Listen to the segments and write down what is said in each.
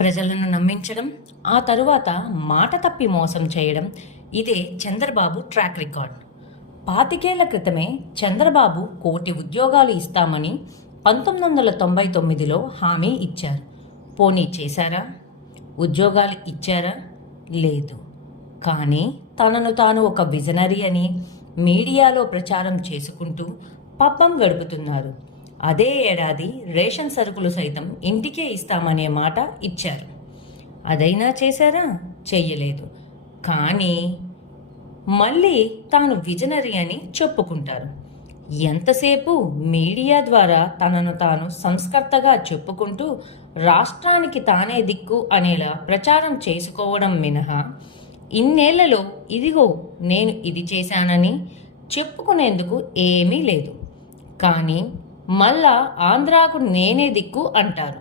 ప్రజలను నమ్మించడం ఆ తరువాత మాట తప్పి మోసం చేయడం ఇదే చంద్రబాబు ట్రాక్ రికార్డ్ పాతికేళ్ళ క్రితమే చంద్రబాబు కోటి ఉద్యోగాలు ఇస్తామని పంతొమ్మిది వందల తొంభై తొమ్మిదిలో హామీ ఇచ్చారు. పోనీ చేశారా? ఉద్యోగాలు ఇచ్చారా? లేదు. కానీ తనను తాను ఒక విజనరీ అని మీడియాలో ప్రచారం చేసుకుంటూ పబ్బం గడుపుతున్నారు. అదే ఏడాది రేషన్ సరుకులు సైతం ఇంటికే ఇస్తామనే మాట ఇచ్చారు. అదైనా చేశారా? చెయ్యలేదు. కానీ మళ్ళీ తాను విజనరీ అని చెప్పుకుంటారు. ఎంతసేపు మీడియా ద్వారా తనను తాను సంస్కర్తగా చెప్పుకుంటూ రాష్ట్రానికి తానే దిక్కు అనేలా ప్రచారం చేసుకోవడం మినహా ఇన్నేళ్ళలో ఇదిగో నేను ఇది చేశానని చెప్పుకునేందుకు ఏమీ లేదు. కానీ మళ్ళా ఆంధ్రాకు నేనే దిక్కు అంటారు.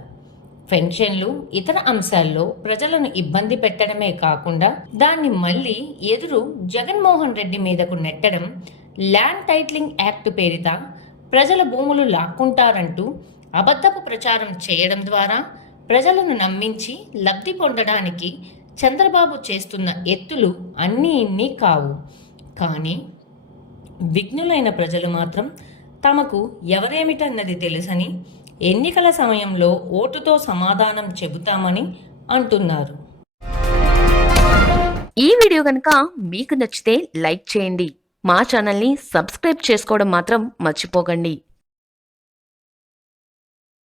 పెన్షన్లు ఇతర అంశాల్లో ప్రజలను ఇబ్బంది పెట్టడమే కాకుండా దాన్ని మళ్ళీ ఎదురు జగన్మోహన్ రెడ్డి మీదకు నెట్టడం ల్యాండ్ టైటిలింగ్ యాక్ట్ పేరిత ప్రజల భూములు లాక్కుంటారంటూ అబద్ధపు ప్రచారం చేయడం ద్వారా ప్రజలను నమ్మించి లబ్ధి పొందడానికి చంద్రబాబు చేస్తున్న ఎత్తులు అన్నీ ఇన్ని కావు. కానీ విఘ్నులైన ప్రజలు మాత్రం తమకు ఎవరేమిటన్నది తెలుసని ఎన్నికల సమయంలో ఓటుతో సమాధానం చెబుతామని అంటున్నారు. ఈ వీడియో కనుక మీకు నచ్చితే లైక్ చేయండి. మా ఛానల్ని సబ్స్క్రైబ్ చేసుకోవడం మాత్రం మర్చిపోకండి.